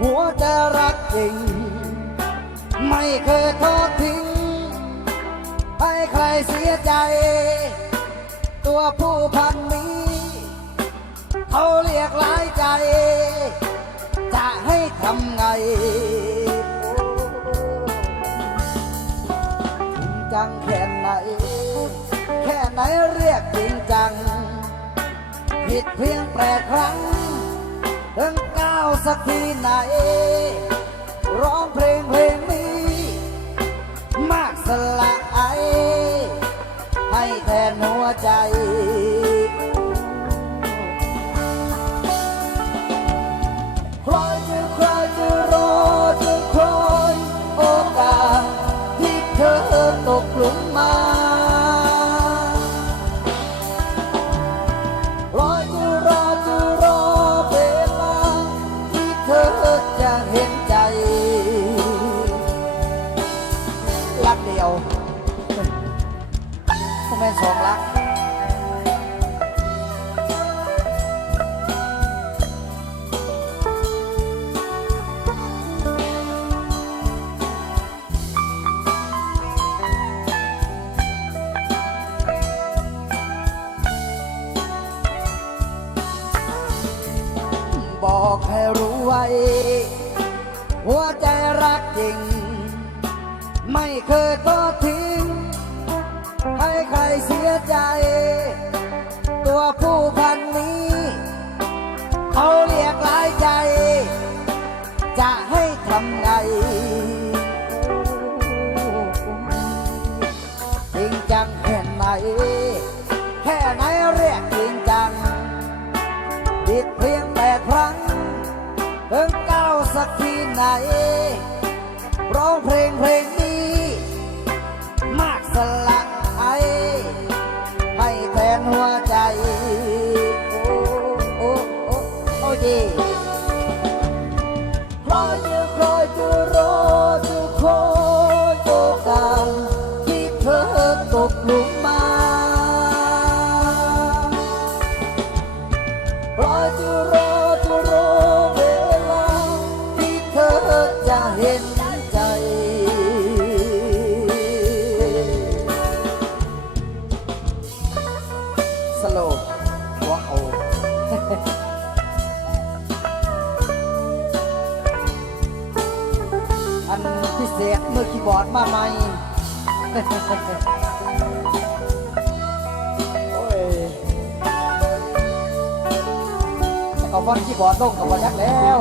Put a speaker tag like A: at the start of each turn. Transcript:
A: หัวจะริง ไม่เคยทอดทิ้ง ให้ใครเสียใจ ตัวผู้พันนี้ เขาเรียกหลายใจ จะให้ทำไงจริงจังแค่ไหน แค่ไหนเรียกจริงจัง ผิดเพียงแปดครั้ง ถึงก้าวสักทีไหน ร้องเพลงเพลง ทำไมสองรักบอกให้รู้ไว้ หัวใจรักจริง ไม่เคยทอดทิ้ง ให้ใครเสียใจ ตัวผู้พันนี้ เขาเรียกหลายใจ จะให้ทำไงจริงจังแค่ไหน แค่ไหนเรียกจริงจังผิดเพียงแปดครั้งเพิ่งก้าวสักทีไหน ร้องเพลงเพลง จะเห็นใจ สโลว์ว้าวอันพิเศษเมื่อคีย์บอร์ดมาใหม่โอ้ยแต่ก็ฟอนคีย์บอร์ดลงกับวันยักแล้ว